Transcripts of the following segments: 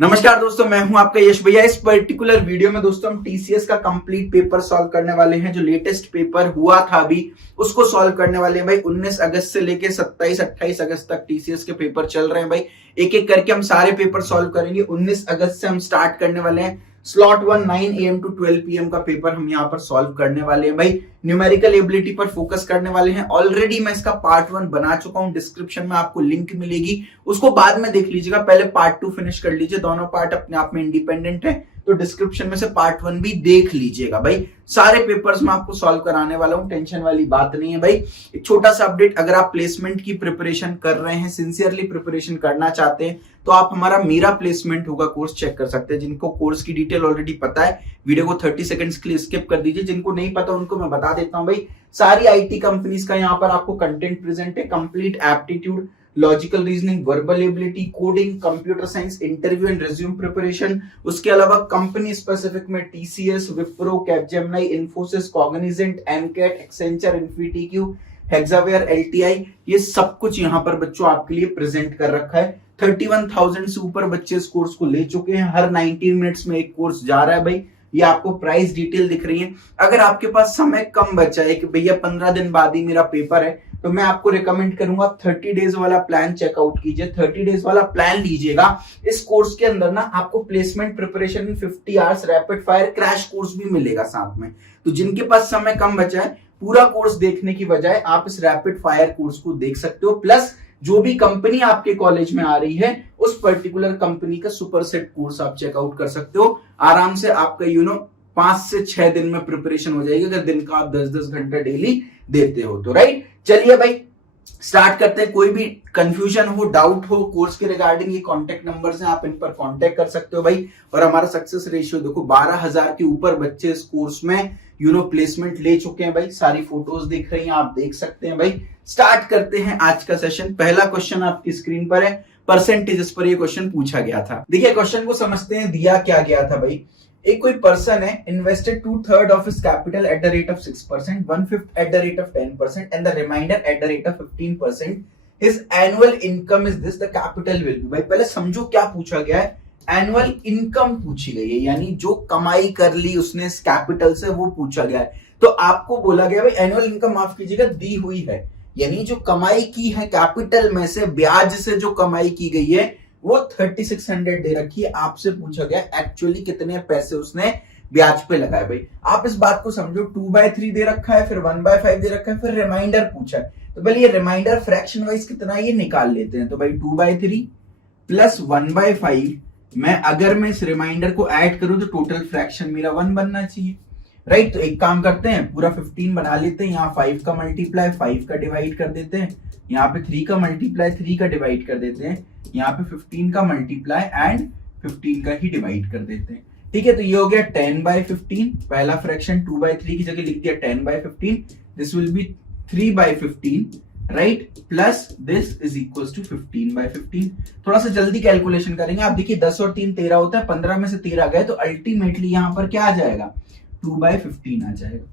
नमस्कार दोस्तों, मैं हूं आपका यश भैया। इस पर्टिकुलर वीडियो में दोस्तों हम टीसीएस का कंप्लीट पेपर सॉल्व करने वाले हैं। जो लेटेस्ट पेपर हुआ था अभी उसको सॉल्व करने वाले हैं भाई। 19 अगस्त से लेके 27-28 अगस्त तक टीसीएस के पेपर चल रहे हैं भाई। एक एक करके हम सारे पेपर सॉल्व करेंगे। 19 अगस्त से हम स्टार्ट करने वाले हैं। स्लॉट 1 9 AM to 12 PM का पेपर हम यहाँ पर सॉल्व करने वाले हैं भाई। न्यूमेरिकल एबिलिटी पर फोकस करने वाले हैं। ऑलरेडी मैं इसका पार्ट 1 बना चुका हूं, डिस्क्रिप्शन में आपको लिंक मिलेगी, उसको बाद में देख लीजिएगा। पहले पार्ट 2 फिनिश कर लीजिए, दोनों पार्ट अपने आप में इंडिपेंडेंट है, तो डिस्क्रिप्शन में से पार्ट 1 भी देख लीजिएगा भाई। सारे पेपर्स में आपको सॉल्व कराने वाला हूं, टेंशन वाली बात नहीं है भाई। एक छोटा सा अपडेट, अगर आप प्लेसमेंट की प्रिपरेशन कर रहे हैं, सिंसियरली प्रिपरेशन करना चाहते हैं, तो आप हमारा मेरा प्लेसमेंट होगा कोर्स चेक कर सकते हैं। जिनको कोर्स की डिटेल ऑलरेडी पता है, वीडियो को 30 सेकंड्स के लिए स्किप कर दीजिए। जिनको नहीं पता उनको मैं बता देता हूं भाई। सारी आईटी कंपनीज का यहाँ पर आपको कंटेंट प्रेजेंट है। Complete aptitude, logical reasoning, verbal ability, coding, computer science, interview and resume preparation. उसके अलावा कंपनी स्पेसिफिक में TCS, Wipro, Capgemini, Infosys, Cognizant, AMCAT, Accenture, InfyTQ, Hexaware, LTI, ये सब कुछ यहाँ पर बच्चों आपके लिए प्रेजेंट कर रखा है। 31,000 से ऊपर बच्चे इस कोर्स को ले चुके हैं। हर 19 मिनट्स में एक कोर्स जा रहा है भाई। ये आपको प्राइस डिटेल दिख रही है। अगर आपके पास समय कम बचा है कि भैया 15 दिन बाद ही मेरा पेपर है, तो मैं आपको रिकमेंड करूंगा 30 डेज वाला प्लान चेकआउट कीजिए। 30 डेज वाला प्लान लीजिएगा। इस कोर्स के अंदर ना आपको placement preparation in 50 hours rapid fire crash course भी मिलेगा साथ में। तो जिनके पास समय कम बचा है, पूरा कोर्स देखने की बजाय आप इस रैपिड फायर कोर्स को देख सकते हो। प्लस जो भी कंपनी आपके कॉलेज में आ रही है, उस पर्टिकुलर कंपनी का सुपर सेट कोर्स आप चेकआउट कर सकते हो। आराम से आपका 5 से 6 दिन में प्रिपरेशन हो जाएगी, अगर दिन का आप 10-10 घंटा डेली देते हो तो। राइट, चलिए भाई स्टार्ट करते हैं। कोई भी कंफ्यूजन हो, डाउट हो कोर्स के रिगार्डिंग, ये कांटेक्ट नंबर्स हैं, आप इन पर कांटेक्ट कर सकते हो भाई। और हमारा सक्सेस रेशियो देखो, 12,000 के ऊपर बच्चे इस कोर्स में प्लेसमेंट ले चुके हैं भाई। सारी फोटोज दिख रही हैं, आप देख सकते हैं भाई। स्टार्ट करते हैं आज का सेशन। पहला क्वेश्चन आपकी स्क्रीन पर है, परसेंटेजेस पर ये क्वेश्चन पूछा गया था। देखिए क्वेश्चन को समझते हैं। दिया क्या गया था भाई, एक कोई पर्सन है, invested 2/3 of his capital at the rate of 6%, 1/5 at the rate of 10% and the remainder at the rate of 15%। His annual income is this, the capital will be. भाई पहले समझो क्या पूछा गया है। एनुअल इनकम पूछी गई है, यानी जो कमाई कर ली उसने इस कैपिटल से, वो पूछा गया है। तो आपको बोला गया भाई एनुअल इनकम माफ कीजिएगा दी हुई है, यानी जो कमाई की है कैपिटल में से, ब्याज से जो कमाई की गई है वो 3600 दे रखी है। आपसे पूछा गया एक्चुअली कितने पैसे उसने ब्याज पे लगाए। भाई आप इस बात को समझो, 2/3 दे रखा है, फिर 1/5 दे रखा है, फिर रिमाइंडर पूछा है। तो पहले ये रिमाइंडर फ्रैक्शन वाइज कितना है ये निकाल लेते हैं। तो भाई 2/3 प्लस 1/5 मैं अगर मैं इस रिमाइंडर को ऐड करूं तो टोटल फ्रैक्शन मेरा 1 बनना चाहिए। राइट, तो एक काम करते हैं, पूरा 15 बना लेते हैं। यहाँ 5 का मल्टीप्लाई 5 का डिवाइड कर देते हैं, यहाँ पे 3 का मल्टीप्लाई 3 का डिवाइड कर देते हैं, यहाँ पे 15 का मल्टीप्लाई एंड 15 का ही डिवाइड कर देते हैं। ठीक है, तो ये हो गया 10/15। पहला फ्रैक्शन 2/3 की जगह लिख दिया 10/15। This will be 3/15, right, plus this is equal to 15/15। थोड़ा सा जल्दी कैलकुलेशन करेंगे। आप देखिए 10 और 3 13 होता है, 15 में से 13 गए तो अल्टीमेटली यहाँ पर क्या आ जाएगा, 2/15 आ जाएगा।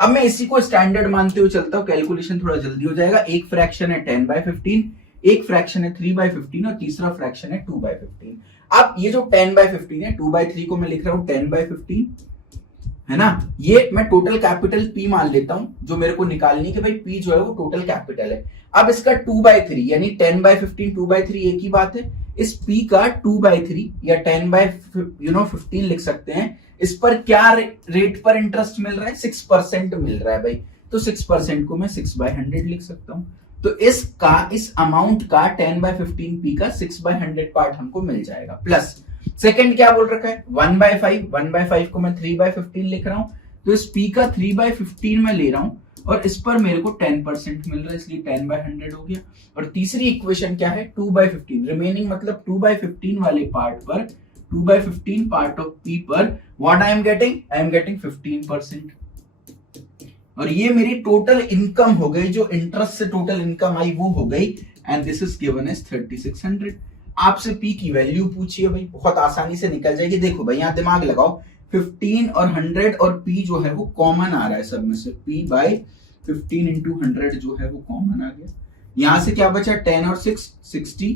अब मैं इसी को स्टैंडर्ड मानते हुए चलता हूं, कैलकुलेशन थोड़ा जल्दी हो जाएगा। एक फ्रैक्शन है 10/15, एक फ्रैक्शन है 3/15 और तीसरा फ्रैक्शन है 2/15। अब ये जो 10/15 है, 2/3 को मैं लिख रहा हूं 10/15, है ना। ये मैं टोटल कैपिटल P मान लेता हूं, जो मेरे को निकालनी है भाई P जो है वो टोटल कैपिटल है। अब इसका 2/3 यानी 10/15 2/3 एक ही बात है। इस P का 2/3 या 10/15 लिख सकते हैं। इस पर क्या रेट पर इंटरेस्ट मिल रहा है, 6% मिल रहा है भाई। तो 6% को मैं 6/100 लिख सकता हूं। तो इस अमाउंट का 10/15 P का 6/100 पार्ट हमको मिल जाएगा। प्लस सेकंड क्या बोल रखा है, 1/5। 1/5 को मैं 3/15 लिख रहा हूं। तो इस P का 3/15 में ले रहा हूं और इस पर मेरे को 10% मिल रहा है, इसलिए 10/100 हो गया। और तीसरी इक्वेशन क्या है, 2/15। रिमेनिंग मतलब 2/15 वाले पार्ट पर, 2/15 पार्ट ऑफ P पर व्हाट आई एम गेटिंग 15%। और ये मेरी टोटल इनकम हो गई, जो इंटरेस्ट से टोटल इनकम आई वो हो गई। And this is given as 3600। आपसे P की वैल्यू पूछिए भाई, बहुत आसानी से निकल जाएगी। देखो भाई यहाँ दिमाग लगाओ, 15 और 100 और P जो है वो कॉमन आ रहा है सब में से। P/15 × 100 जो है वो कॉमन आ गया। यहां से क्या बचा, 10 और 6 60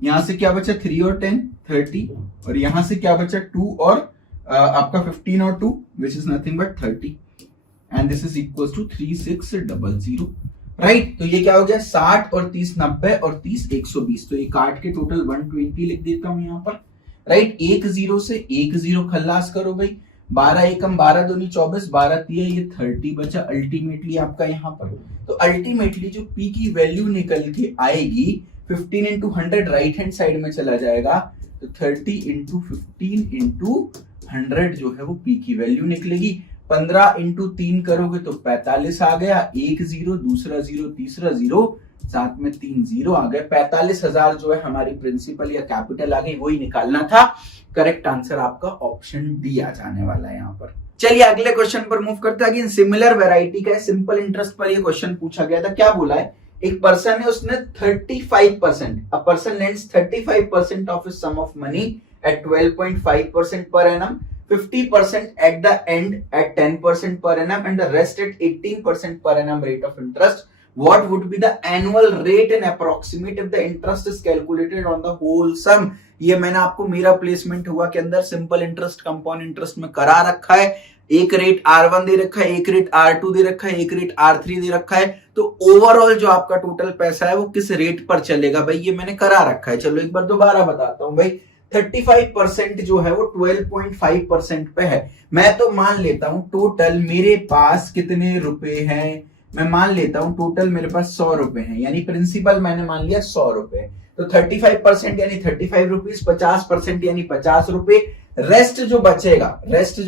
यहां से क्या बचा 3 और 10 30, और यहां से क्या बचा 2 और आपका 15 और 2 which is nothing but 30, and this is equal to 3600, right. तो ये क्या हो गया 60 और 30 90 और 30 120, तो ये काट के टोटल 120 लिख देता हूं यहाँ पर, राइट। एक जीरो से एक जीरो खल्लास करो भाई, 12 एकम 12 दूनी 24, 12 तिया ये 30 बचा अल्टीमेटली आपका यहाँ पर। तो अल्टीमेटली जो पी की वैल्यू निकल के आएगी 15 इंटू 100 राइट हैंड साइड में चला जाएगा, तो 30 इंटू 15 इंटू 100 जो है वो पी की वैल्यू निकलेगी। 15 इंटू 3 करोगे तो 45 आ गया, एक जीरो दूसरा जीरो तीसरा जीरो साथ में 3 जीरो आ गए, 45,000 जो है हमारी प्रिंसिपल या कैपिटल आ गई, वही निकालना था। करेक्ट आंसर आपका ऑप्शन डी आ जाने वाला है यहाँ पर। चलिए अगले क्वेश्चन पर मूव करते हैं। अगेन सिमिलर वैरायटी का सिंपल इंटरेस्ट पर ये क्वेश्चन पूछा गया था। क्या बोला है, एक पर्सन है उसने 35%, a person lends 35% of his sum of money at 12.5% per annum, 50% at the end at 10% per annum, and the rest at 18% per annum rate of interest. What would be the annual rate and approximate if the interest is calculated on the whole sum? ये मैंने आपको मेरा placement हुआ के अंदर simple interest compound interest में करा रखा है। एक रेट R1 दे रखा है, एक रेट R2 दे रखा है, एक रेट R3 दे रखा है। तो ओवरऑल जो आपका टोटल पैसा है वो किस रेट पर चलेगा भाई, ये मैंने करा रखा है। चलो एक बार दोबारा बताता हूं भाई। 35% जो है वो 12.5% पे है। मैं तो मान लेता हूं टोटल मेरे पास कितने रुपए हैं, मैं मान लेता हूं टोटल मेरे पास 100 रुपए हैं, यानी प्रिंसिपल मैंने मान लिया 100 रुपए। तो 35% यानी 35 रुपीज, 50% यानी 50 रुपए। रेस्ट जो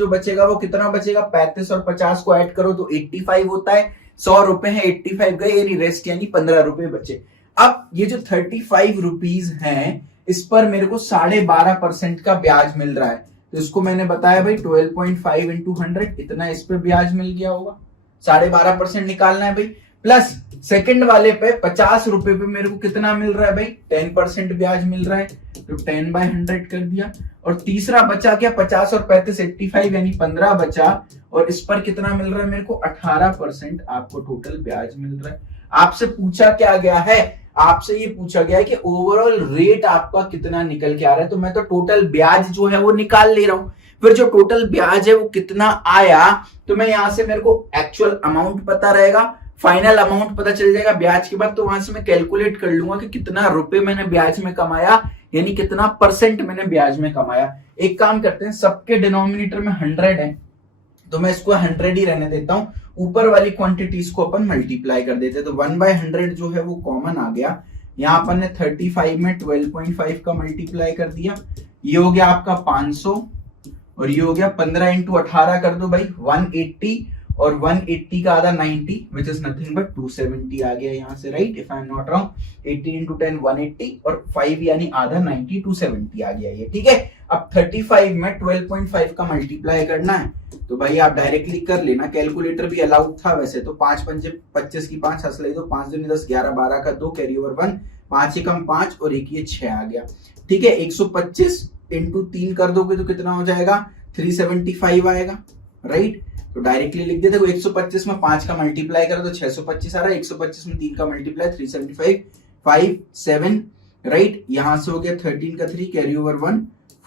बचेगा वो कितना बचेगा, 35 और 50 को ऐड करो तो 85 होता है। 100 रुपए है, 85 गए, यानी रेस्ट यानी 15 रुपए बचे। अब ये जो 35 रुपीज हैं इस पर मेरे को 12.5% का ब्याज मिल रहा है। तो इसको मैंने बताया भाई 12.5 इंटू 100 इतना इस पे ब्याज मिल गया होगा, 12.5% निकालना है भाई। प्लस सेकंड वाले पे 50 रुपए पे मेरे को कितना मिल रहा है भाई, 10% ब्याज मिल रहा है, तो 10/100 कर दिया। और तीसरा बचा क्या, 50 और 35 85 यानी 15 बचा, और इस पर कितना मिल रहा है मेरे को 18% आपको टोटल ब्याज मिल रहा है। आपसे पूछा क्या गया है, आपसे ये पूछा गया है कि ओवरऑल रेट आपका कितना निकल के आ रहा है। तो मैं तो टोटल ब्याज जो है वो निकाल ले रहा हूं, फिर जो टोटल ब्याज है वो कितना आया, तो मैं यहां से मेरे को एक्चुअल अमाउंट पता रहेगा, फाइनल अमाउंट पता चल जाएगा ब्याज के बाद। तो वहां से मैं कैलकुलेट कर लूंगा कि कितना रुपए मैंने ब्याज में कमाया, यानी कितना परसेंट मैंने ब्याज में कमाया। एक काम करते हैं, सबके डिनोमिनेटर में 100 है तो मैं इसको 100 ही रहने देता हूं, ऊपर वाली क्वांटिटीज को अपन मल्टीप्लाई कर देते हैं। तो 1/100 जो है वो कॉमन आ गया। यहां अपन ने 35 में 12.5 का मल्टीप्लाई कर दिया, ये हो गया आपका 500, और ये हो गया 15 इंटू 18 कर दो भाई 180, और 180 का आधा 90 विच इज नथिंग बट 270 आ गया यहाँ से, right, if I am not wrong. 80 into 10 180 और 5 यानी आधा 90 270 आ गया ये, ठीक है। अब 35 में 12.5 का मल्टीप्लाई करना है, तो भाई आप डायरेक्टली कर लेना, कैलकुलेटर भी अलाउड था वैसे तो। 5 पंजे 25 की 5 हंस ले दो, 5 दूनी 10 11 12 का 2 कैरी ओवर 1, 5 एकम 5 और एक ये 6 आ गया, ठीक है। 125 इंटू 3 कर दोगे तो कितना हो जाएगा 375 आएगा, राइट। तो डायरेक्टली लिख देते, 125 में 5 का मल्टीप्लाई करो तो 625 आ रहा है, 125 में 3 का मल्टीप्लाई 375 5 7, राइट। यहां से हो गया 13 का 3 कैरी ओवर 1,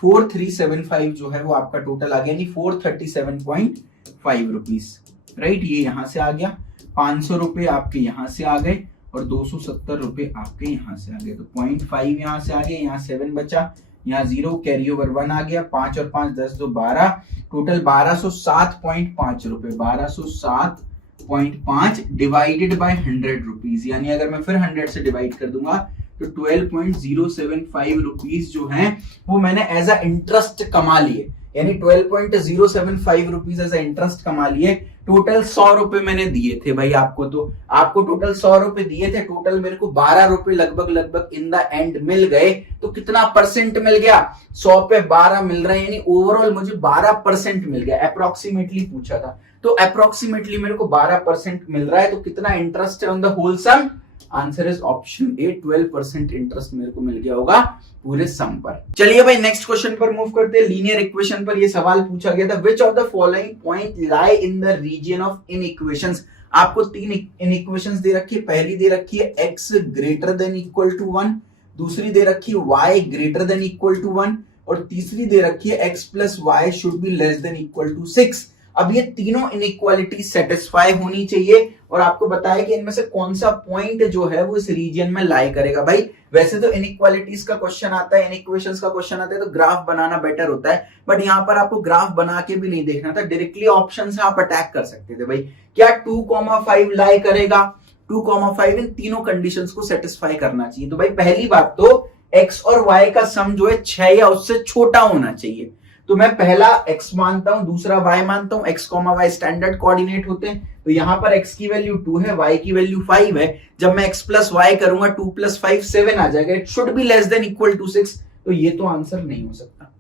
4375 जो है वो आपका टोटल आ गया, यानी 437.5 रुपीज, राइट। ये यहां से आ गया, 500 रुपए आपके यहां से आ गए और 270 रुपए आपके यहां से आ गए। तो 0.5 यहां से आ गया, यहाँ 7 बचा, यहाँ 0 कैरी ओवर 1 आ गया, 5 और 5 10 2 12, टोटल 1207.5 रुपए, 1207.5 डिवाइडेड बाय 100 रुपीज, यानी अगर मैं फिर 100 से डिवाइड कर दूंगा तो 12.075 रुपीज जो हैं वो मैंने एज अ इंटरेस्ट कमा लिए, यानी 12.075 रुपीज एज अ इंटरेस्ट कमा लिए। टोटल 100 रुपए मैंने दिए थे भाई आपको, तो आपको टोटल 100 रुपए दिए थे, टोटल मेरे को 12 रुपए लगभग इन द एंड मिल गए। तो कितना परसेंट मिल गया, 100 पे 12 मिल रहा है, यानी ओवरऑल मुझे 12% मिल गया। अप्रोक्सीमेटली पूछा था, तो अप्रोक्सीमेटली मेरे को 12% मिल रहा है। तो कितना इंटरेस्ट है on the whole sum, answer is option A, 12% interest मेरे को मिल गया होगा पूरे सम पर। चलिए भाई नेक्स्ट क्वेश्चन पर मूव करते हैं। लीनियर इक्वेशन पर ये सवाल पूछा गया था, which of the following point lie in the region of inequations. आपको 3 इनइक्वेशंस दे रखी है। पहली दे रखी है x greater than equal to 1, दूसरी दे रखी है y greater than equal to 1 और तीसरी दे रखी है x plus Y should be less than equal to 6। अब ये तीनों इनइक्वालिटी सेटिस्फाई होनी चाहिए और आपको बताया कि इनमें से कौन सा पॉइंट जो है वो इस रीजन में लाई करेगा। भाई वैसे तो इनइक्वालिटीज का क्वेश्चन आता है, इनइक्वेशंस का क्वेश्चन आता है तो ग्राफ बनाना बेटर होता है, बट यहाँ पर आपको ग्राफ बना के भी नहीं देखना था, डायरेक्टली ऑप्शन से आप अटैक कर सकते थे। भाई क्या 2,5 लाई करेगा? 2,5 इन तीनों कंडीशंस को सेटिस्फाई करना चाहिए। तो भाई पहली बात तो x और y का सम जो है 6 या उससे छोटा होना चाहिए। तो मैं पहला x मानता हूं, दूसरा y मानता हूं। x, y स्टैंडर्ड कोऑर्डिनेट होते हैं, तो यहां पर x की वैल्यू 2 है, y की वैल्यू 5 है। जब मैं x प्लस वाई करूंगा 2 प्लस 5 7 आ जाएगा। It should be less than equal to 6, तो ये तो आंसर नहीं हो सकता।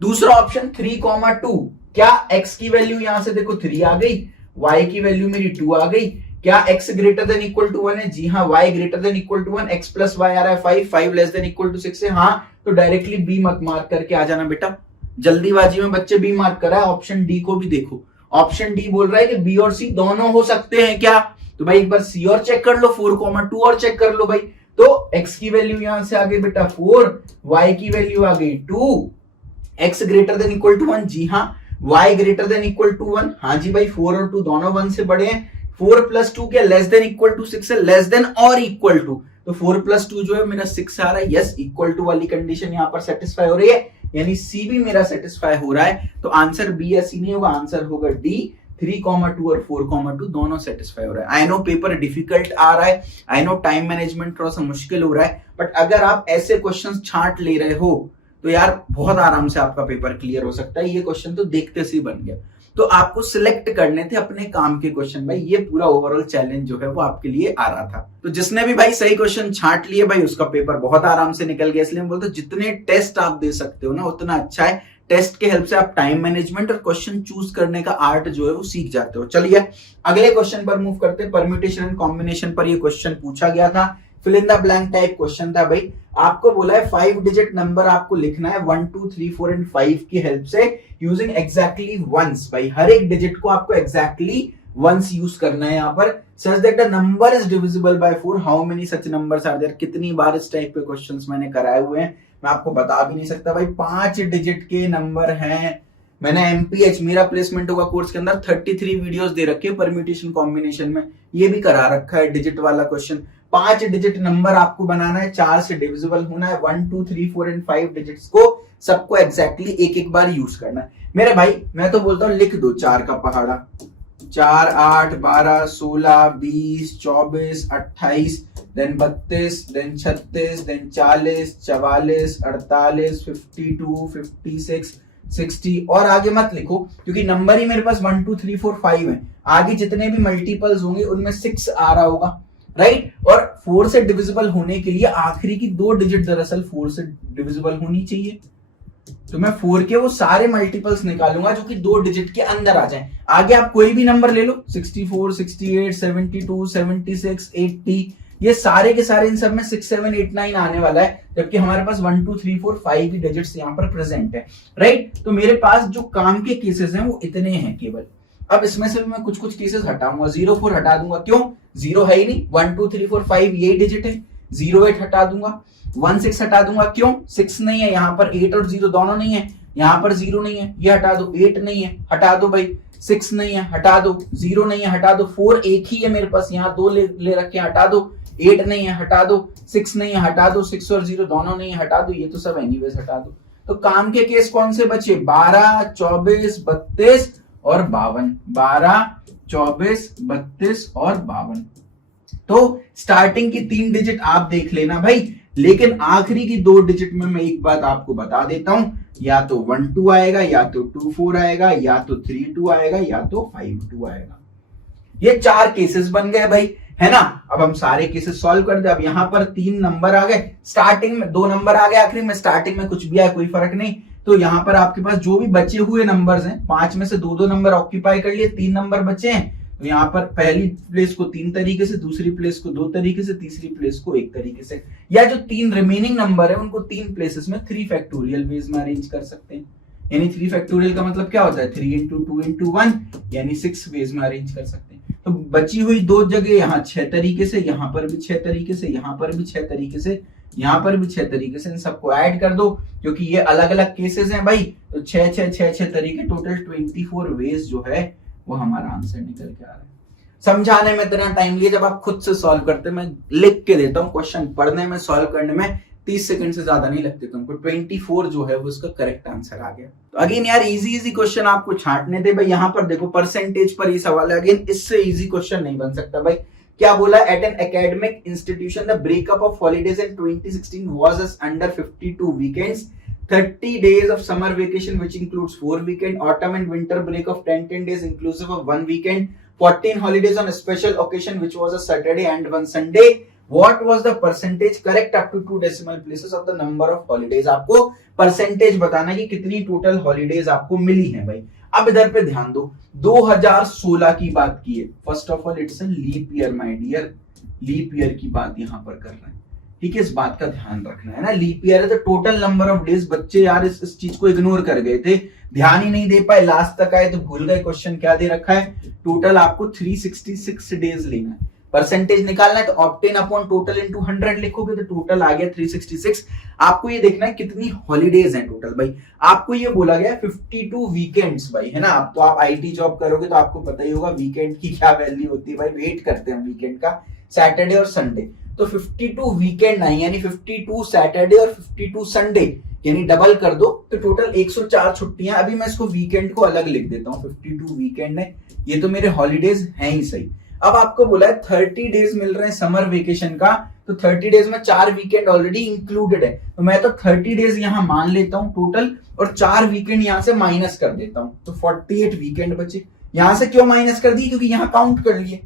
दूसरा ऑप्शन 3,2, क्या x की वैल्यू यहां से देखो 3 आ गई, y की वैल्यू मेरी 2 आ गई, क्या x greater than equal to 1 है? जी हाँ, y greater than equal to 1, x plus y आ रहा है 5, 5 लेस देन इक्वल टू 6 है। हाँ, तो डायरेक्टली बी मत मार्क करके आ जाना बेटा, जल्दीबाजी में बच्चे बी मार्क कर रहा है। ऑप्शन डी को भी देखो, ऑप्शन डी बोल रहा है कि बी और सी दोनों हो सकते हैं क्या? तो भाई एक बार सी और चेक कर लो, 4,2 और चेक कर लो भाई। तो x की वैल्यू यहां से आ गई बेटा 4, y की वैल्यू आ गई 2, x greater than equal to 1, जी हाँ, y greater than equal to 1, हाँ जी भाई 4 और 2 दोनों 1 से बड़े हैं। 4 प्लस 2 क्या लेस देन इक्वल टू 6 है? लेस देन और इक्वल टू, तो 4 प्लस 2 जो है मेरा 6 आ रहा है। यस, इक्वल टू वाली कंडीशन यहां पर सेटिस्फाई हो रही है, यानी सी भी मेरा सेटिस्फाई हो रहा है। तो आंसर बी या सी नहीं होगा, आंसर होगा डी। 3,2 और 4,2 दोनों सेटिस्फाई हो रहा है। आई नो पेपर डिफिकल्ट आ रहा है, आई नो टाइम मैनेजमेंट थोड़ा सा मुश्किल हो रहा है, बट अगर आप ऐसे क्वेश्चंस छांट ले रहे हो तो यार बहुत आराम से आपका पेपर क्लियर हो सकता है। ये क्वेश्चन तो देखते से ही बन गया। तो आपको सिलेक्ट करने थे अपने काम के क्वेश्चन। भाई ये पूरा ओवरऑल चैलेंज जो है वो आपके लिए आ रहा था। तो जिसने भी भाई सही क्वेश्चन छांट लिए भाई उसका पेपर बहुत आराम से निकल गया। इसलिए हम बोलते जितने टेस्ट आप दे सकते हो ना उतना अच्छा है। टेस्ट के हेल्प से आप टाइम मैनेजमेंट और क्वेश्चन चूज करने का आर्ट जो है वो सीख जाते हो। चलिए अगले क्वेश्चन पर मूव करते हैं। परम्यूटेशन एंड कॉम्बिनेशन पर ये क्वेश्चन पूछा गया था, fill in the blank type question था। भाई आपको बोला है 5 डिजिट नंबर आपको लिखना है 1 2 3 4 एंड 5 की हेल्प से यूजिंग एग्जैक्टली वंस। भाई हर एक डिजिट को आपको एग्जैक्टली वंस यूज करना है यहाँ पर। Such that the number is divisible by 4, how many such numbers are there. कितनी बार इस टाइप के क्वेश्चंस मैंने कराए हुए हैं मैं आपको बता भी नहीं सकता। भाई 5 डिजिट के नंबर हैं। मैंने MPH मेरा प्लेसमेंट होगा कोर्स के अंदर 33 वीडियोस दे रखे हैं परम्यूटेशन कॉम्बिनेशन में, ये भी करा रखा है डिजिट वाला क्वेश्चन। 5 डिजिट नंबर आपको बनाना है, 4 से डिविजिबल होना है। 1 2 3 4 एंड 5 डिजिट्स को सबको एग्जैक्टली एक एक बार यूज करना है। मेरे भाई मैं तो बोलता हूँ लिख दो 4 का पहाड़ा। 4 8 12 16 20 24 28 देन 32 देन 36 देन 40 44 48 52 56 60 और आगे मत लिखो क्योंकि नंबर ही मेरे पास 1 2 3 4 5 है। आगे जितने भी मल्टीपल्स होंगे उनमें 6 आ रहा होगा, राइट। और 4 से डिविजिबल होने के लिए आखिरी की 2 डिजिट दरअसल 4 से डिविजिबल होनी चाहिए। तो मैं 4 के वो सारे मल्टीपल्स निकालूंगा जो कि 2 डिजिट के अंदर आ जाएं। आगे आप कोई भी नंबर ले लो, 64 68 72 76 80, ये सारे के सारे इन सब में 6 7 8 9 आने वाला है, जबकि हमारे पास 1 2 3 4 5 ही डिजिट्स यहाँ पर प्रेजेंट है, राइट। तो मेरे पास जो काम के केसेस हैं वो इतने हैं केवल। अब इसमें से मैं कुछ कुछ केसेस हटाऊंगा। 0 4 हटा दूंगा, क्यों? 0 है ही नहीं। 1 2 3 4 5 ये डिजिट है। 0 8 हटा दूंगा। 1 6 हटा दूंगा, क्यों? 6 नहीं है यहाँ पर। 8 और 0 दोनों नहीं है, यहाँ पर 0 नहीं है, ये हटा दो। 8 नहीं है, हटा दो भाई। 6 नहीं है, हटा दो। 0 नहीं है, हटा दो। 4 एक ही है मेरे पास, यहाँ 2 ले रखे, हटा दो। 8 नहीं है, हटा दो। 6 नहीं है, हटा दो। 6 और 0 दोनों नहीं है, हटा दो। ये तो सब एनीवेज हटा दो। तो काम के केस कौन से बचे? 12 24 32 और 52। 12 24 32 और 52। तो स्टार्टिंग की 3 डिजिट आप देख लेना भाई, लेकिन आखिरी की 2 डिजिट में मैं एक बात आपको बता देता हूं, या तो 1 2 आएगा, या तो 2 4 आएगा, या तो 3 2 आएगा, या तो 5 2 आएगा। ये 4 केसेस बन गए भाई, है ना। अब हम सारे केसेस सॉल्व कर दे। अब यहां पर 3 नंबर आ गए, स्टार्टिंग में 2 नंबर आ गए, आखिरी में स्टार्टिंग में कुछ भी आए कोई फर्क नहीं। तो यहां पर आपके पास जो भी बचे हुए नंबर्स हैं, 5 में से 2 नंबर ऑक्यूपाई कर लिए, 3 नंबर बचे हैं। तो यहाँ पर पहली प्लेस को 3 तरीके से, दूसरी प्लेस को 2 तरीके से, तीसरी प्लेस को 1 तरीके से, या जो 3 रिमेनिंग नंबर है उनको 3 प्लेसेस में 3 फैक्टोरियल वेज में अरेंज कर सकते हैं। यानी 3 फैक्टोरियल का मतलब क्या होता है? 3 इंटू 2 इंटू 1, यानी 6 वेज में अरेंज कर सकते हैं। तो बची हुई 2 जगह यहाँ 6 तरीके से, यहाँ पर भी 6 तरीके से, यहाँ पर भी 6 तरीके से यहाँ पर भी 6 तरीके से इन सबको ऐड कर दो, क्योंकि ये अलग अलग केसेस हैं भाई, तो 6 तरीके, टोटल 24 वेज जो है वो हमारा आंसर निकल के आ रहा है। समझाने में इतना टाइम लिया, जब आप खुद से सॉल्व करते, मैं लिख के देता हूँ क्वेश्चन, पढ़ने में सॉल्व करने में 30 सेकंड से ज्यादा नहीं लगते तुमको। 24 जो है वो इसका करेक्ट आंसर आ गया। तो अगेन यार इजी क्वेश्चन आपको छांटने थे भाई। यहाँ पर देखो परसेंटेज पर ये सवाल है, अगेन इससे इजी क्वेश्चन नहीं बन सकता भाई। क्या बोला, at an academic institution the breakup of holidays in 2016 was under 52 weekends, 30 days of summer vacation which includes 4 weekend, autumn and winter break of 10 days inclusive of 1 weekend, 14 holidays on a special occasion which was a Saturday and 1 Sunday. What was the percentage correct up to 2 decimal places of the number of holidays? आपको percentage बताना है कि कितनी total holidays आपको मिली है भाई। अब इधर पे ध्यान दो, 2016 की बात की है। First of all it's a leap year my dear, leap year की बात यहाँ पर कर रहे हैं, ठीक है, इस बात का ध्यान रखना है ना। लीप ईयर है तो टोटल नंबर ऑफ डेज, बच्चे यार इस चीज को इग्नोर कर गए थे, ध्यान ही नहीं दे पाए, लास्ट तक आए तो भूल गए। क्वेश्चन क्या दे रखा है, टोटल आपको 366 डेज लेना है, परसेंटेज निकालना है, तो ऑब्टेन अपॉन टोटल इनटू 100 लिखोगे तो टोटल आ गया 366। आपको ये देखना है कितनी हॉलीडेज हैं टोटल भाई। आपको ये बोला गया 52 वीकेंड्स भाई, है ना। अब तो आप आईटी जॉब करोगे तो आपको पता ही होगा वीकेंड की क्या वैल्यू होती है भाई, वेट करते हैं वीकेंड का, सैटरडे और संडे। तो 52 वीकेंड नहीं, यानी 52 सैटरडे और 52 संडे, यानी डबल कर दो तो टोटल 104 छुट्टियां। अभी मैं इसको वीकेंड को अलग लिख देता हूँ, 52 वीकेंड है, ये तो मेरे हॉलीडेज हैं ही सही। अब आपको बोला है 30 डेज मिल रहे हैं समर वेकेशन का, तो 30 डेज में 4 वीकेंड ऑलरेडी इंक्लूडेड है, तो मैं तो 30 डेज यहां मान लेता हूं टोटल, और 4 वीकेंड यहां से माइनस कर देता हूं, तो 48 वीकेंड बचे। यहां से क्यों माइनस कर दी, क्योंकि यहां काउंट कर लिए,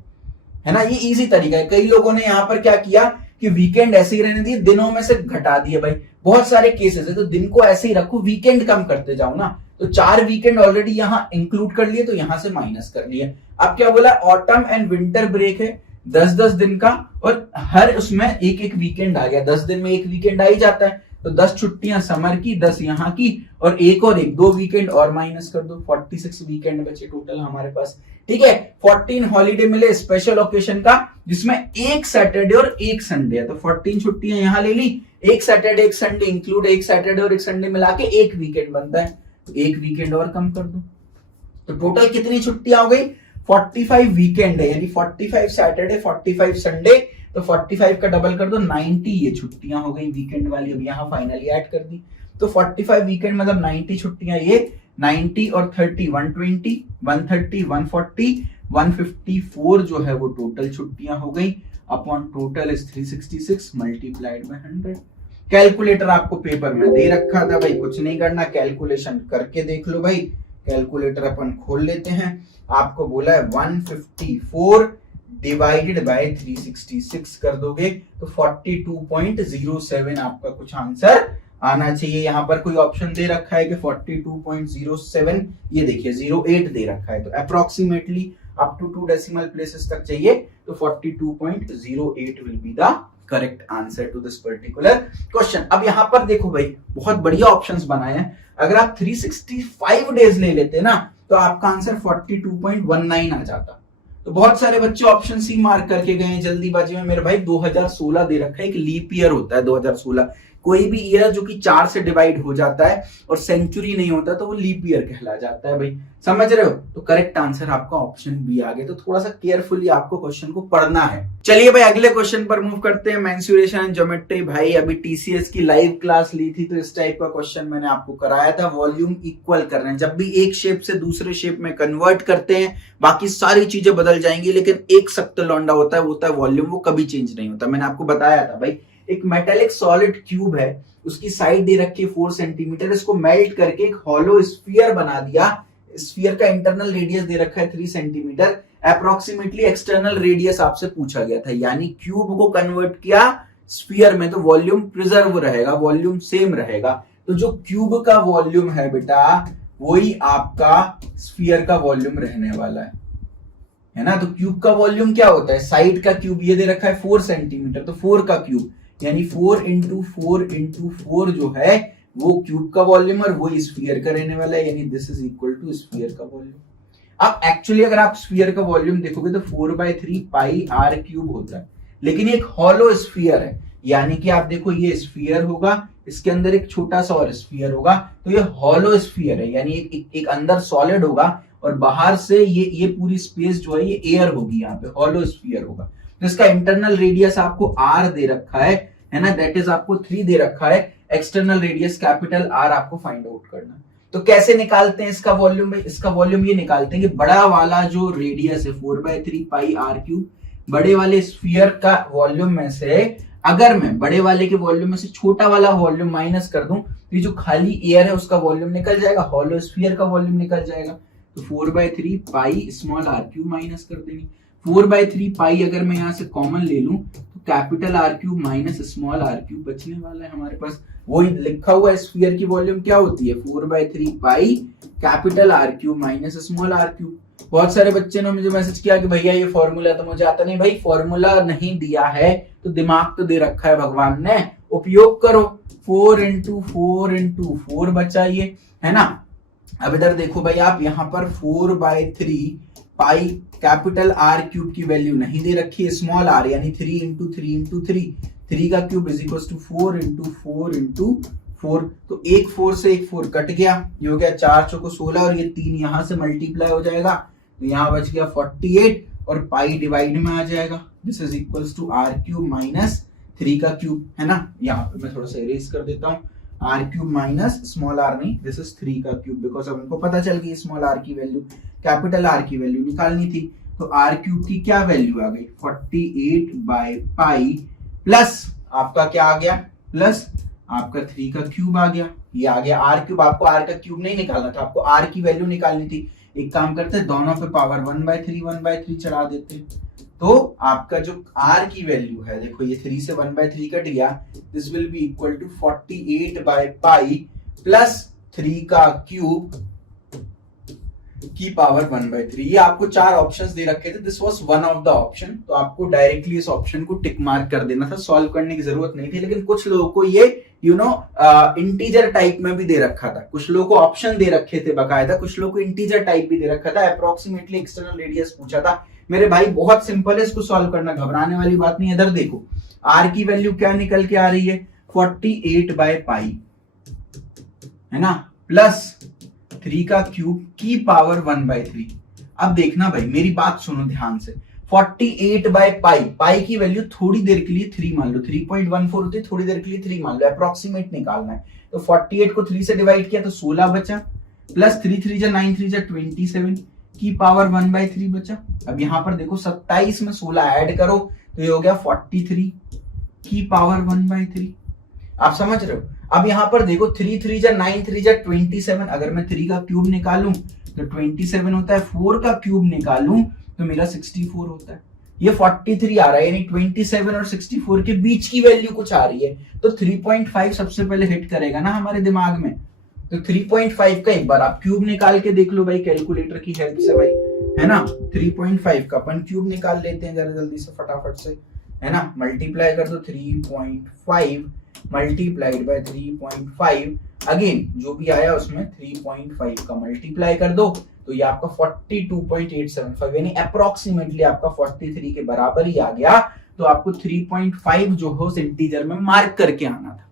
है ना। ये इजी तरीका है। कई लोगों ने यहां पर क्या किया कि वीकेंड ऐसे ही रहने दिए, दिनों में से घटा दिए भाई, बहुत सारे केसेस है, तो दिन को ऐसे ही रखो, वीकेंड कम करते जाओ ना। तो 4 वीकेंड ऑलरेडी यहां इंक्लूड कर लिए, तो यहां से माइनस कर लिए। अब क्या बोला, ऑटम एंड विंटर ब्रेक है 10-10 दिन का, और हर उसमें एक एक वीकेंड आ गया, 10 दिन में एक वीकेंड आ ही जाता है, तो 10 छुट्टियां समर की, 10 यहाँ की, और एक 2 वीकेंड और माइनस कर दो, 46 वीकेंड बचे टोटल हमारे पास, ठीक है। 14 हॉलीडे मिले स्पेशल ओकेशन का, जिसमें एक सैटरडे और एक संडे है, तो 14 छुट्टियां यहां ले ली, एक सैटरडे एक संडे इंक्लूड, एक सैटरडे और एक संडे मिला के एक वीकेंड बनता है, तो एक वीकेंड और कम कर दो, तो टोटल कितनी छुट्टियां हो गई, 45 वीकेंड है, यानी 45 सैटरडे 45 संडे, तो 45 का डबल कर दो 90, ये छुट्टियां हो गई वीकेंड वाली। अब यहां फाइनली ऐड कर दी, तो 45 वीकेंड मतलब 90 छुट्टियां, ये 90 और 30 120, 130 140, 154 जो है वो टोटल छुट्टियां हो गई, upon total is 366 multiplied by 100। Calculator आपको पेपर में दे रखा था भाई, कुछ नहीं करना, कैलकुलेशन करके देख लो भाई। कैलकुलेटर अपन खोल लेते हैं, आपको बोला है 154 डिवाइडेड बाय 366 कर दोगे तो 42.07 आपका कुछ आंसर आना चाहिए। यहां पर कोई ऑप्शन दे रखा है कि 42.07, ये देखिए 08 दे रखा है, तो approximately up to 2 decimal places तक चाहिए, तो 42.08 will be the correct answer to this particular question. अब यहां पर देखो भाई, बहुत बढ़िया ऑप्शंस बनाए हैं। अगर आप 365 डेज ले लेते ना, तो आपका आंसर 42.19 आ जाता। तो बहुत सारे बच्चे ऑप्शन सी मार्क करके गए जल्दीबाजी में। मेरे भाई 2016 दे रखा है, एक लीप ईयर होता है 2016। कोई भी ईयर जो कि 4 से डिवाइड हो जाता है और सेंचुरी नहीं होता, तो वो लीप ईयर कहला जाता है भाई, समझ रहे हो। तो करेक्ट आंसर आपका ऑप्शन बी आ गया। तो थोड़ा सा केयरफुली आपको क्वेश्चन को पढ़ना है। चलिए भाई अगले क्वेश्चन पर मूव करते हैं। मेंसुरेशन एंड ज्योमेट्री, भाई अभी टीसीएस की लाइव क्लास ली थी, तो इस टाइप का क्वेश्चन मैंने आपको कराया था। वॉल्यूम इक्वल कर रहे हैं, जब भी एक शेप से दूसरे शेप में कन्वर्ट करते हैं, बाकी सारी चीजें बदल जाएंगी, लेकिन एक सख्त लौंडा होता है, वो होता है वॉल्यूम, वो कभी चेंज नहीं होता। मैंने आपको बताया था भाई, एक मेटेलिक सॉलिड क्यूब है, उसकी साइड दे रखी है 4 सेंटीमीटर, इसको मेल्ट करके एक हॉलो स्फीयर बना दिया। स्फीयर का इंटरनल रेडियस दे रखा है 3 सेंटीमीटर, अप्रोक्सीमेटली एक्सटर्नल रेडियस आपसे पूछा गया था, यानी क्यूब को कन्वर्ट किया स्फीयर में, तो वॉल्यूम प्रिजर्व रहेगा, वॉल्यूम सेम रहेगा। तो जो क्यूब का वॉल्यूम है बेटा, वही आपका स्फीयर का वॉल्यूम रहने वाला है ना। तो क्यूब का वॉल्यूम क्या होता है, साइड का क्यूब ये दे रखा है 4 सेंटीमीटर, तो 4 का क्यूब यानी 4 इंटू 4 इंटू 4 जो है वो क्यूब का वॉल्यूम, और वो स्फीयर का रहने वाला है, यानी this is equal to sphere का वॉल्यूम। अब एक्चुअली अगर आप स्फीयर का वॉल्यूम देखोगे तो 4/3 पाई r क्यूब होता है, लेकिन एक हॉलो स्फीयर है, यानी कि आप देखो ये स्फीयर होगा, इसके अंदर एक छोटा सा और स्फीयर होगा, तो ये हॉलो स्फीयर है, यानी एक अंदर सॉलिड होगा और बाहर से ये पूरी स्पेस जो है ये एयर होगी, यहाँ पे हॉलो स्फीयर होगा। तो इसका इंटरनल रेडियस आपको आर दे रखा है ना, दैट इज आपको 3 दे रखा है, एक्सटर्नल रेडियस कैपिटल आर आपको फाइंड आउट करना है। तो कैसे निकालते हैं इसका वॉल्यूम? इसका वॉल्यूम ये निकालते हैं कि बड़ा वाला जो रेडियस है 4/3 पाई आर क्यूब, बड़े वाले स्फीयर का वॉल्यूम में से अगर मैं बड़े वाले के वॉल्यूम में से छोटा वाला वॉल्यूम माइनस कर दूं तो ये जो खाली एयर है उसका वॉल्यूम निकल जाएगा, हॉलो स्फीयर का वॉल्यूम निकल जाएगा। तो 4/3 pi small R cube minus कर देंगे। 4/3 पाई अगर मैं यहाँ से कॉमन ले लूं तो capital R cube minus small R cube बचने वाला है हमारे पास। वही लिखा हुआ स्फीयर की वॉल्यूम क्या होती है? 4/3 pi capital R cube minus small R cube. बहुत सारे बच्चे ने मुझे मैसेज किया कि भैया ये फॉर्मूला तो मुझे आता नहीं। भाई फॉर्मूला नहीं दिया है तो दिमाग तो दे रखा है भगवान ने, उपयोग करो। 4 into 4 into 4 बचा ये, है ना। अब इधर देखो भाई, आप यहाँ पर 4/3 पाई कैपिटल आर क्यूब की वैल्यू नहीं दे रखी है, स्मॉल आर यानी 3 into 3 into 3, 3 का cube is equal to 4 into 4 into 4। तो एक 4 से एक 4 कट गया, ये हो गया 4 चौको 16 और ये 3 यहां से मल्टीप्लाई हो जाएगा, तो यहाँ बच गया 48 और पाई डिवाइड में आ जाएगा। This is equals to R cube minus 3 का क्यूब, है ना। यहाँ पे मैं थोड़ा सा इरेज कर देता हूँ, R cube minus small R नहीं, दिस इज 3 का क्यूब, बिकॉज अब हमको पता चल गई स्मॉल आर की वैल्यू, कैपिटल आर की वैल्यू निकालनी थी। तो आर क्यूब की क्या वैल्यू आ गई? 48/पाई प्लस आपका क्या आ गया? प्लस आपका 3 का क्यूब आ गया, ये आ गया आर क्यूब। आपको आर का क्यूब नहीं निकालना था, आपको आर की वैल्यू निकालनी थी। एक काम करते, दोनों पे पावर 1/3 चढ़ा देते, तो आपका जो आर की वैल्यू है, देखो ये 3 से 1/3 कट गया, this will be equal to 48/पाई प्लस 3 का क्यूब की पावर 1/3। ये आपको 4 ऑप्शंस दे रखे थे, this was one of the option, तो आपको डायरेक्टली इस ऑप्शन को टिक मार्क कर देना था, सॉल्व करने की जरूरत नहीं थी। लेकिन कुछ लोगों को ये इंटीजर टाइप में भी दे रखा था, कुछ लोगों को ऑप्शन दे रखे थे बकायदा, कुछ लोगों को इंटीजर टाइप भी दे रखा था, अप्रोक्सीमेटली एक्सटर्नल रेडियस पूछा था। मेरे भाई बहुत सिंपल है, इसको सॉल्व करना, घबराने वाली बात नहीं है। इधर देखो आर की वैल्यू क्या निकल के आ रही है? 48/पाई, है ना, प्लस 3 का क्यूब की पावर 1/3। अब देखना भाई, मेरी बात सुनो ध्यान से, 48/पाई, पाई की वैल्यू थोड़ी देर के लिए 3 मान लो, 3.14 होती है, थोड़ी देर के लिए 3 मान लो, अप्रोक्सीमेट निकालना है। तो 48 को 3 से डिवाइड किया तो 16 बचा, प्लस 3 3 जा 9 3 जा 27 की पावर 1/3 बचा। अब यहां पर देखो 27 में 16 ऐड करो तो ये हो गया 43 की पावर 1/3। आप समझ रहे हो? अब यहां पर देखो 3 3 जा 9 3 जा 27, अगर मैं 3 का क्यूब निकालूं तो 27 होता है, 4 का क्यूब निकालूं तो मेरा 64 होता है। ये 43 आ रहा है, यानी 27 और 64 के बीच की वैल्यू कुछ आ रही है, तो 3.5 सबसे पहले हिट करेगा ना हमारे दिमाग में। तो 3.5 का एक बार आप क्यूब निकाल के देख लो भाई, कैलकुलेटर की हेल्प से भाई, है ना। 3.5 का अपन क्यूब निकाल लेते हैं जरा जल्दी से फटाफट से, है ना। मल्टीप्लाई कर दो 3.5 मल्टीप्लाइड बाय 3.5, अगेन जो भी आया उसमें 3.5 का मल्टीप्लाई कर दो तो ये आपका 42.875 यानी अप्रोक्सीमेटली आपका 43 के बराबर ही आ गया। तो आपको 3.5 जो है उस इंटीजर में मार्क करके आना था।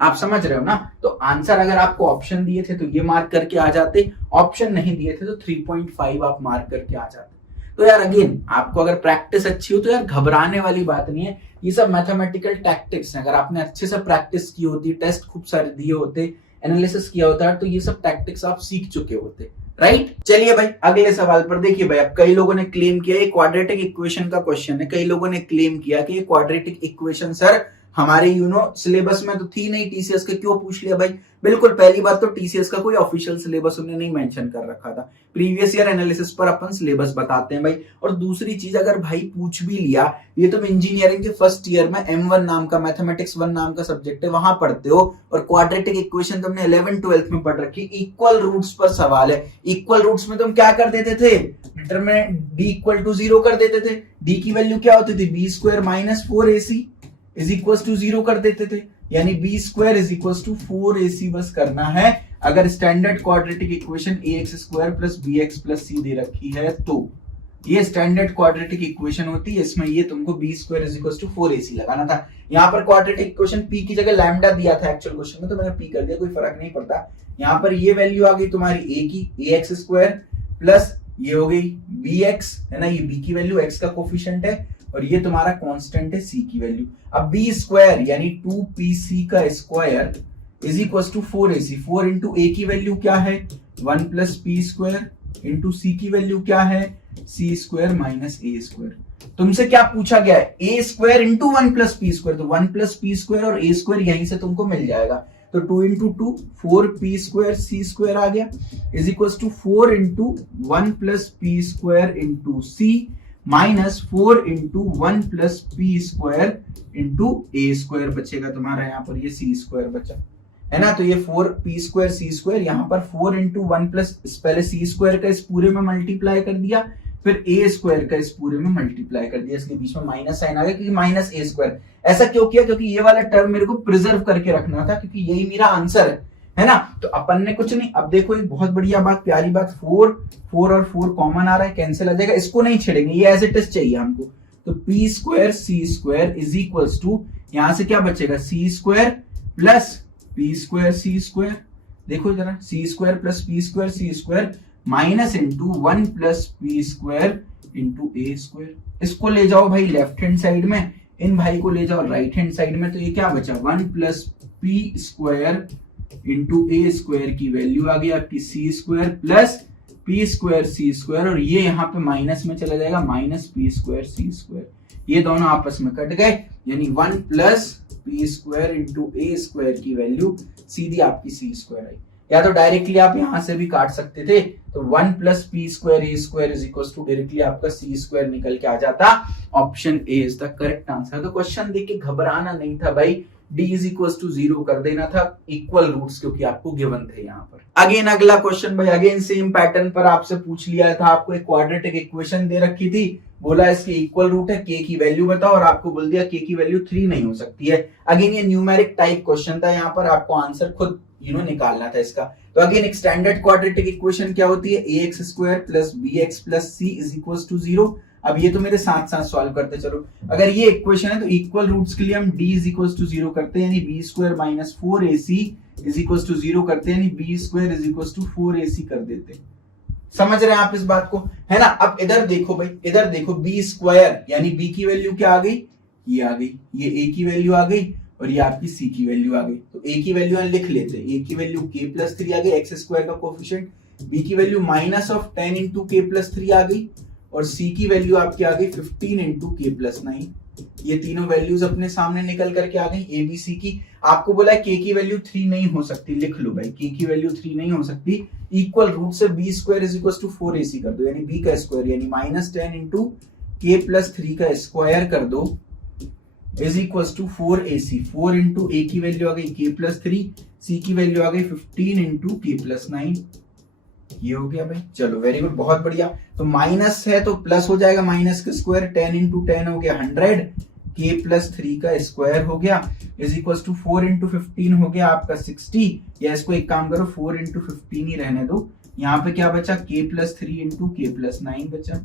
आप समझ रहे हो ना। तो आंसर अगर आपको ऑप्शन दिए थे तो ये मार्क करके आ जाते, ऑप्शन नहीं दिए थे तो 3.5 आप मार्क करके आ जाते। तो यार अगेन आपको अगर प्रैक्टिस अच्छी हो तो यार घबराने वाली बात नहीं है, ये सब मैथमेटिकल टैक्टिक्स हैं। अगर आपने अच्छे से प्रैक्टिस की होती, टेस्ट खूब सारे दिए होते, एनालिसिस किया होता है, तो ये सब टैक्टिक्स आप सीख चुके होते, राइट। चलिए भाई अगले सवाल पर देखिए भाई। अब कई लोगों ने क्लेम किया ये क्वाड्रेटिक इक्वेशन का क्वेश्चन है, कई लोगों ने क्लेम किया कि ये क्वाड्रेटिक इक्वेशन सर हमारे सिलेबस में तो थी नहीं, टीसीएस के क्यों पूछ लिया भाई। बिल्कुल, पहली बात तो टीसीएस का कोई ऑफिशियल सिलेबस उन्होंने नहीं मेंशन कर रखा था, प्रीवियस ईयर एनालिसिस पर अपन सिलेबस बताते हैं भाई। और दूसरी चीज, अगर भाई पूछ भी लिया, ये तुम इंजीनियरिंग के फर्स्ट ईयर में M1 नाम का मैथमेटिक्स 1 नाम का सब्जेक्ट है, वहां पढ़ते हो, और क्वाड्रेटिक इक्वेशन तुमने 11th-12th में पढ़ रखी। इक्वल रूट्स पर सवाल है, इक्वल रूट्स में तुम क्या कर देते थे, डिटरमिनेंट d इक्वल टू 0 कर देते थे। d की वैल्यू क्या होती थी, b square minus 4ac is equal to 0 कर देते थे, यानी b square is equal to 4ac बस करना है। अगर standard quadratic equation ax square plus bx plus c दे रखी है तो, ये स्टैंडर्ड क्वाड्रेटिक इक्वेशन होती है, इसमें ये तुमको B square is equal to 4ac लगाना था। यहाँ पर क्वाड्रेटिक इक्वेशन p की जगह लैम्डा दिया था एक्चुअल क्वेश्चन में, तो मैंने p कर दिया, कोई फर्क नहीं पड़ता। यहाँ पर ये वैल्यू आ गई तुम्हारी a की, ax स्क्वायर प्लस ये हो गई bx, है ना, ये b की वैल्यू, x का कोफिशिएंट है, और ये तुम्हारा कांस्टेंट है c की वैल्यू। अब b स्क्वायर यानी 2pc का square is equal to 4ac, 4 into a की वैल्यू क्या है 1 plus p square, into c की वैल्यू क्या है c square minus a square. तुमसे क्या पूछा गया है, a square into 1 plus p square, तो 1 प्लस p स्क्वायर और a स्क्वायर यहीं से तुमको मिल जाएगा, तो 2 into 2 4p square c square आ गया, is equal to 4 into 1 plus p square into c minus 4 into 1 plus p square into a square बचेगा तुम्हारा, यहाँ पर ये c स्क्वायर बचा, है ना। तो ये 4p स्क्वायर c स्क्वायर, यहाँ पर 4 इंटू 1 प्लस, पहले c स्क्वायर का इस पूरे में मल्टीप्लाई कर दिया, फिर a स्क्वायर का इस पूरे में मल्टीप्लाई कर दिया, इसके बीच में माइनस साइन आ गया क्योंकि माइनस a स्क्वायर। ऐसा क्यों किया, क्योंकि ये वाला टर्म मेरे को प्रिजर्व करके रखना था, क्योंकि यही मेरा आंसर है ना। तो अपन ने कुछ नहीं, अब देखो एक बहुत बढ़िया बात, प्यारी बात, 4 और 4 कॉमन आ रहा है, कैंसिल आ जाएगा, इसको नहीं छेड़ेंगे, ये एज इट इज चाहिए हमको। तो p square c square is equal to, यहां से क्या बचेगा c square plus p square c square, देखो जरा, c square plus p square c square minus into 1 plus p square into a square. इसको ले जाओ भाई लेफ्ट हैंड साइड में, इन भाई को ले जाओ राइट हैंड साइड में, तो ये क्या बचा 1 plus p square into a square की वैल्यू आ गई आपकी c square plus p square c square, और ये यहाँ पे माइनस में चला जाएगा minus p square c square, ये दोनों आपस में कट गए, यानी 1 plus p square into a square की वैल्यू सीधी आपकी c स्क्वायर आई। या तो डायरेक्टली आप यहां से भी काट सकते थे, तो 1 plus p square a square is equal to directly आपका c स्क्वायर निकल के आ जाता। Option A is the correct answer. तो क्वेश्चन देख के घबराना नहीं था भाई, d इज इक्वल टू 0 कर देना था, इक्वल रूट्स क्योंकि आपको गिवन थे यहाँ पर। अगेन अगला क्वेश्चन भाई, अगेन सेम पैटर्न पर आपसे पूछ लिया था, आपको एक क्वाड्रेटिक इक्वेशन दे रखी थी, बोला इसके इक्वल रूट है, k की वैल्यू बताओ, और आपको बोल दिया k की वैल्यू 3 नहीं हो सकती है। अगेन ये न्यूमेरिक टाइप क्वेश्चन था, यहाँ पर आपको आंसर खुद निकालना था इसका। तो अगेन एक स्टैंडर्ड क्वाड्रेटिक इक्वेशन क्या होती है, ax square plus bx plus c is equal to 0। अब ये तो मेरे साथ साथ सॉल्व करते चलो, अगर ये इक्वेशन है तो इक्वल रूट्स के लिए हम d इज इक्वल टू 0 करते हैं, यानी b square minus 4ac is equal to 0 करते हैं, यानी b square is equal to 4ac कर देते हैं। समझ रहे हैं आप इस बात को, है ना। अब इधर देखो भाई, इधर देखो, b स्क्वायर यानी b की वैल्यू क्या आ गई, ये आ गई, ये a की वैल्यू आ गई, और ये आपकी c की वैल्यू आ गई। तो a की वैल्यू लिख लेते हैं, a की वैल्यू k प्लस 3 आ गई, x स्क्वायर का कोफिशिएंट, b की value minus of 10 into k plus 3 आ गई, और c की वैल्यू आपकी आ गई 15 इंटू k प्लस 9। ये तीनों वैल्यूज अपने सामने निकल करके आ गई a b c की। आपको बोला है k की वैल्यू 3 नहीं हो सकती, लिख लो भाई, k की वैल्यू 3 नहीं हो सकती, इक्वल रूट से b square is equal to 4ac कर दो, यानी b का स्क्वायर यानी माइनस 10 इंटू k प्लस 3 का स्क्वायर कर दो is equal to 4ac। 4 into a की वैल्यू आ गई k प्लस 3, c की वैल्यू आ गई 15 इंटू k प्लस 9। ये हो गया भाई, चलो वेरी गुड, बहुत बढ़िया। तो माइनस है तो प्लस हो जाएगा, माइनस का स्क्वायर 10 इंटू 10 हो गया 100, k प्लस 3 का स्क्वायर हो गया इज इक्वल टू 4 इंटू 15 हो गया आपका 60, या इसको एक काम करो 4 इंटू 15 ही रहने दो, यहाँ पे क्या बचा k plus 3 into k plus 9 बचा,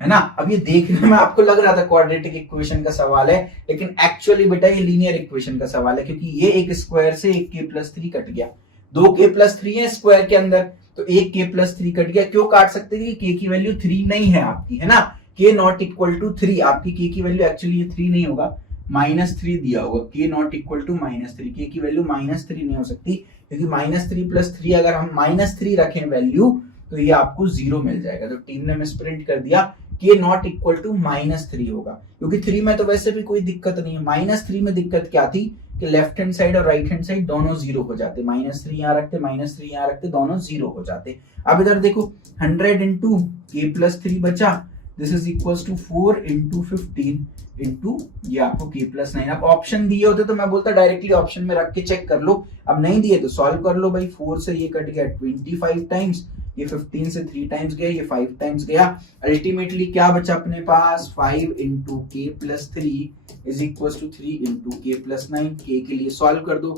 है ना। अब ये देखने में आपको लग रहा था क्वाड्रेटिक इक्वेशन का सवाल है, लेकिन एक्चुअली बेटा ये लीनियर इक्वेशन का सवाल है, क्योंकि ये एक स्क्वायर से एक k प्लस 3 कट गया, 2k प्लस 3 है स्क्वायर के अंदर, तो एक k प्लस 3 कट गया। क्यों काट सकते हैं, k की वैल्यू 3 नहीं है आपकी, है ना, k नॉट इक्वल टू 3, आपकी k की वैल्यू एक्चुअली ये 3 नहीं होगा, -3 दिया होगा, k not equal to -3, k की वैल्यू -3 नहीं हो सकती, क्योंकि -3 प्लस 3 अगर हम -3 रखें वैल्यू तो ये आपको 0 मिल जाएगा। तो टीम ने मिसप्रिंट कर दिया, k नॉट इक्वल टू -3 होगा, क्योंकि 3 में तो वैसे भी कोई दिक्कत नहीं है। -3 में दिक्कत क्या थी कि लेफ्ट हैंड साइड और राइट हैंड साइड दोनों 0 हो जाते, -3 यहाँ रखते, -3 यहाँ रखते, दोनों 0 हो जाते। अब इधर देखो 100 इंटू k प्लस 3 बचा, this is equal to 4 into 15 into ये आपको k प्लस 9। अब ऑप्शन दिए होते तो मैं बोलता डायरेक्टली ऑप्शन में रख के चेक कर लो, अब नहीं दिए तो सॉल्व कर लो भाई। 4 से ये कट गया 25 टाइम्स, ये 15 से 3 टाइम्स गया, ये 5 टाइम्स गया, अल्टीमेटली क्या बचा अपने पास 5 into k plus 3 is equal to 3 into k plus 9। k के लिए सॉल्व कर दो,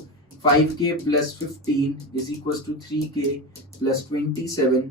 5k plus 15 is equal to 3k plus 27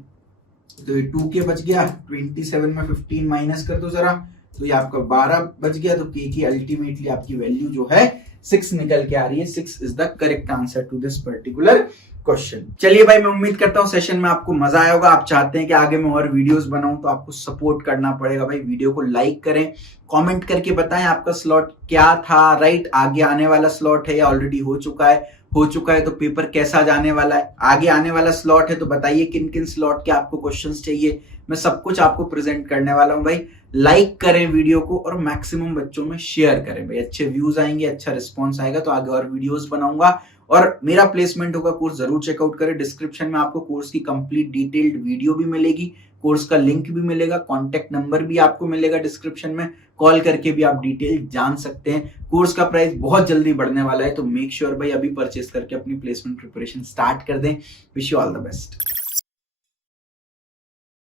तो ये 2k बच गया, 27 में 15 माइनस कर दो जरा, तो ये आपका 12 बच गया। तो k की अल्टीमेटली आपकी वैल्यू जो है 6 निकल के आ रही है। 6 is the correct answer to this particular question. चलिए भाई, मैं उम्मीद करता हूँ सेशन में आपको मजा आया होगा। आप चाहते हैं कि आगे मैं और वीडियोस बनाऊं, तो आपको सपोर्ट करना पड़ेगा भाई। वीडियो को लाइक करें, कमेंट करके बताएं आपका स्लॉट क्या था, राइट, आगे आने वाला स्लॉट है या ऑलरेडी हो चुका है तो पेपर कैसा जाने वाला है, आगे आने वाला स्लॉट है तो बताइए किन किन स्लॉट के आपको क्वेश्चंस चाहिए। मैं सब कुछ आपको प्रेजेंट करने वाला हूं भाई। लाइक करें वीडियो को और मैक्सिमम बच्चों में शेयर करें भाई। अच्छे व्यूज आएंगे, अच्छा रिस्पॉन्स आएगा तो आगे और वीडियोस बनाऊंगा। और मेरा प्लेसमेंट होगा कोर्स, जरूर चेकआउट करें। डिस्क्रिप्शन में आपको कोर्स की कंप्लीट डिटेल्ड वीडियो भी मिलेगी, कोर्स का लिंक भी मिलेगा, कॉन्टेक्ट नंबर भी आपको मिलेगा डिस्क्रिप्शन में। कॉल करके भी आप डिटेल जान सकते हैं। कोर्स का प्राइस बहुत जल्दी बढ़ने वाला है, तो मेक श्योर भाई अभी परचेस करके अपनी प्लेसमेंट प्रिपरेशन स्टार्ट कर दें। Wish you all the best.